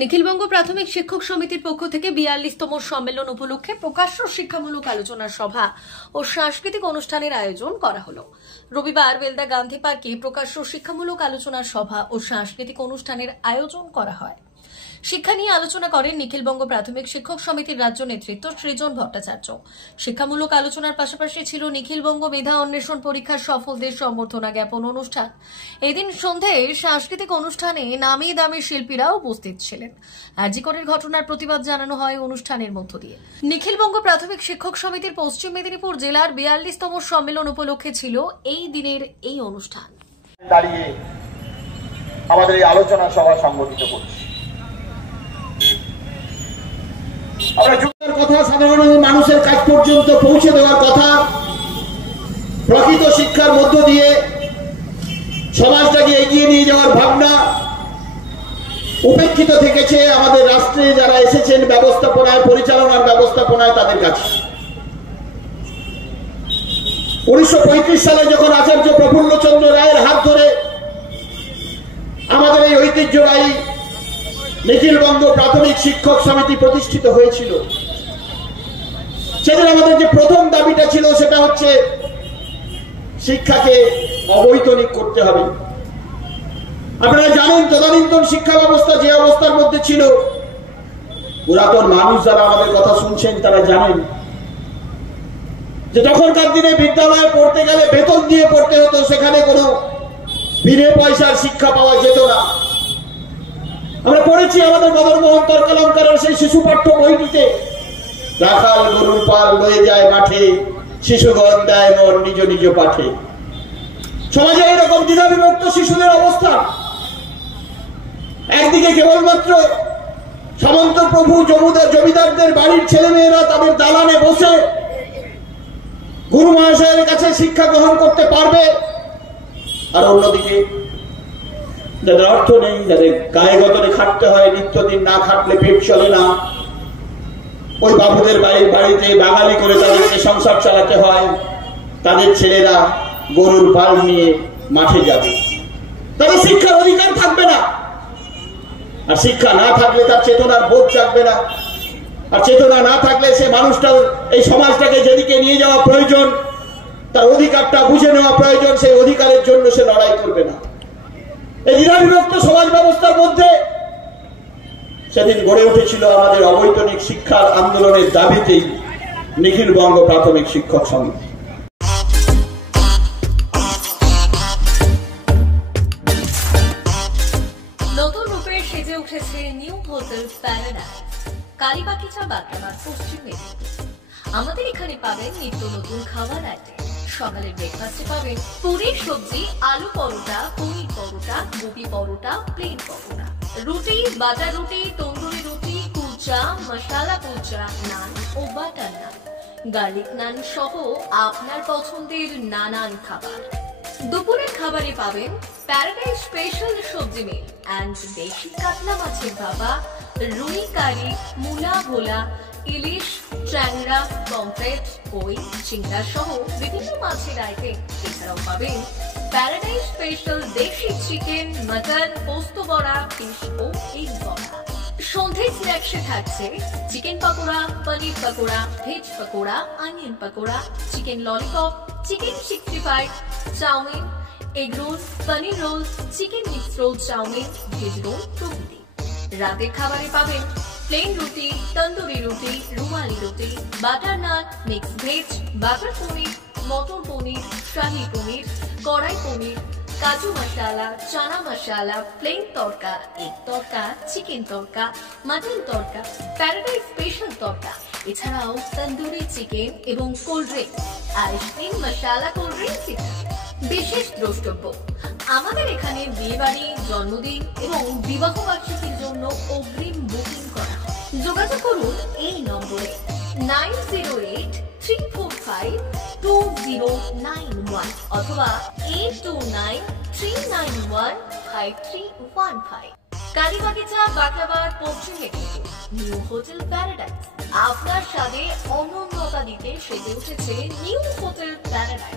নিখিলবঙ্গ প্রাথমিক শিক্ষক সমিতির পক্ষ থেকে 42তম সম্মেলন উপলক্ষে প্রকাশ্য শিক্ষামূলক আলোচনা সভা ও সাংস্কৃতিক অনুষ্ঠানের আয়োজন করা হলো। রবিবার বেলদা গান্ধী পার্কে প্রকাশ্য শিক্ষামূলক আলোচনা সভা ও সাংস্কৃতিক অনুষ্ঠানের আয়োজন করা হয়। শিক্ষা নিয়ে আলোচনা করেন নিখিলবঙ্গ প্রাথমিক শিক্ষক সমিতির রাজ্য নেতৃত্ব সৃজন ভট্টাচার্য। শিক্ষামূলক আলোচনার পাশাপাশি ছিল নিখিলবঙ্গ মেধা অন্বেষণ পরীক্ষার সফলদের সম্বর্ধনা জ্ঞাপন অনুষ্ঠান। এদিন সন্ধ্যায় সাংস্কৃতিক অনুষ্ঠানে নামি দামি শিল্পীরা উপস্থিত ছিলেন। আরজিকরের ঘটনার প্রতিবাদ জানানো হয় অনুষ্ঠানের মধ্য দিয়ে। নিখিলবঙ্গ প্রাথমিক শিক্ষক সমিতির পশ্চিম মেদিনীপুর জেলার 42তম সম্মেলন উপলক্ষে ছিল এই দিনের এই অনুষ্ঠান। দাঁড়িয়ে আমাদের এই আলোচনা সভা সংগঠিত করছি। আমরা যুক্তের কথা, সাধারণ মানুষের কাছ পর্যন্ত পৌঁছে দেওয়ার কথা, প্রকৃত শিক্ষার মধ্য দিয়ে সমাজটাকে এগিয়ে নিয়ে যাওয়ার ভাবনা উপেক্ষিত থেকেছে আমাদের রাষ্ট্রে যারা এসেছেন ব্যবস্থাপনায়, পরিচালনার ব্যবস্থাপনায় তাদের কাছে। 1935 সালে যখন আচার্য প্রফুল্লচন্দ্র রায়ের হাত ধরে আমাদের এই ঐতিহ্যবাহী নিখিলবঙ্গ প্রাথমিক শিক্ষক সমিতি প্রতিষ্ঠিত হয়েছিল, সেদিন আমাদের যে প্রথম দাবিটা ছিল সেটা হচ্ছে শিক্ষাকে অবৈতনিক করতে হবে। আপনারা জানেন তদানীন্তন শিক্ষা ব্যবস্থা যে অবস্থার মধ্যে ছিল, পুরাতন মানুষ যারা আমাদের কথা শুনছেন তারা জানেন যে তখনকার দিনে বিদ্যালয়ে পড়তে গেলে বেতন দিয়ে পড়তে হতো, সেখানে কোনো বিনে পয়সার শিক্ষা পাওয়া যেত না। আমরা পড়েছি আমাদের মদনমোহন তর্কালঙ্কারের সেই শিশু পাঠ্য বইটিতে, রাখাল গরুর পাল লয়ে যায় মাঠে, শিশুগণ দেয় মন নিজ নিজ পাঠে। সমাজে এরকম দ্বিধাবিভক্ত শিশুদের অবস্থা। একদিকে কেবলমাত্র সামন্ত প্রভু জমিদারদের বাড়ির ছেলেমেয়েরা তাদের দালানে বসে গুরু মহাশয়ের কাছে শিক্ষা গ্রহণ করতে পারবে, আর অন্যদিকে যাদের অর্থ নেই, যাদের গায়ে গতরে খাটতে হয়, নিত্যদিন না খাটলে পেট চলে না, ওই বাবুদের বাড়িতে বাঙালি করে তাদেরকে সংসার চালাতে হয়, তাদের ছেলেরা গরুর পাল নিয়ে মাঠে যাবে। তাদের শিক্ষার অধিকার থাকবে না, আর শিক্ষা না থাকলে তার চেতনার বোধ জাগবে না, আর চেতনা না থাকলে সে মানুষটা এই সমাজটাকে যেদিকে নিয়ে যাওয়া প্রয়োজন, তার অধিকারটা বুঝে নেওয়া প্রয়োজন, সেই অধিকারের জন্য সে লড়াই করবে না। এই দ্বিধাবিভক্ত সমাজ ব্যবস্থার মধ্যে সেদিন গড়ে উঠেছিল আমাদের অবৈতনিক শিক্ষার আন্দোলনের দাবিতেই নিখিলবঙ্গ প্রাথমিক শিক্ষক সমিতি। নতুন রূপে সেজে উঠেছে নিউ হোটেল প্যারাডাইস, কালীবাগিচা বাগদামার পশ্চিম মেদিনীপুর। আমাদের এখানে পাবেন নিত্য নতুন খাবার আইটেম। সকালের ব্রেকফাস্টে পাবেন পুরি সবজি, আলু পরোটা, পনির পরোটা, গোবি পরোটা, প্লেন পরোটা, রুটি, বাটার রুটি, তন্দুরি রুটি, কুলচা, মশলা কুলচা, নান ও বাটার নান, গার্লিক নান সহ আপনার পছন্দের নানান খাবার। দুপুরের খাবারে পাবেন প্যারাডাইস স্পেশাল সবজি মিল অ্যান্ড দেশি কাতলা মাছের ভাপা, রুই কারি, মূলা ভোলা, ইলিশ, ট্যাংরা, পমফ্রেট, কই, চিংড়া সহ বিভিন্ন মাছের আইটেম। এছাড়াও পাবেন প্যারাডাইস স্পেশাল দেশি চিকেন, মটন, পোস্ত বড়া, ফিশ ও এগ বড়া। সন্ধ্যায় স্ন্যাক্সে থাকছে chicken pakora, paneer pakora, veg pakora, onion pakora, chicken lollipop, chicken 65, chowmein, egg roll, paneer roll, chicken mix roll, chowmein, veg roll প্রভৃতি। রাতের খাবারে পাবেন প্লেন রুটি, তন্দুরি রুটি, রুমালি রুটি, বাটার নান, মিক্স ভেজ, বাটার পনির, মটর পনির, শাহী পনির, কড়াই পনির, কাজু মশলা, চানা মশলা, প্লেন তড়কা, এগ তড়কা, চিকেন তড়কা, মাটন তড়কা, প্যারাডাইস স্পেশাল তড়কা। এছাড়াও তন্দুরি চিকেন এবং কোল্ড ড্রিঙ্ক, আইসক্রিম, মশলা কোল্ড ড্রিঙ্ক। বিশেষ দ্রষ্টব্য, আমাদের এখানে বিয়েবাড়ি, জন্মদিন এবং বিবাহ বার্ষিকীর জন্য অগ্রিম বুকিং করা হয়। যোগাযোগ করুন এই নম্বরে 9083452091 অথবা 8293915315। কালীবাগিচা বাগদামার পশ্চিম মেদিনীপুর নিউ হোটেল প্যারাডাইস আপনার স্বাদে অনন্যতা দিতে সেজে উঠেছে নিউ হোটেল প্যারাডাইস।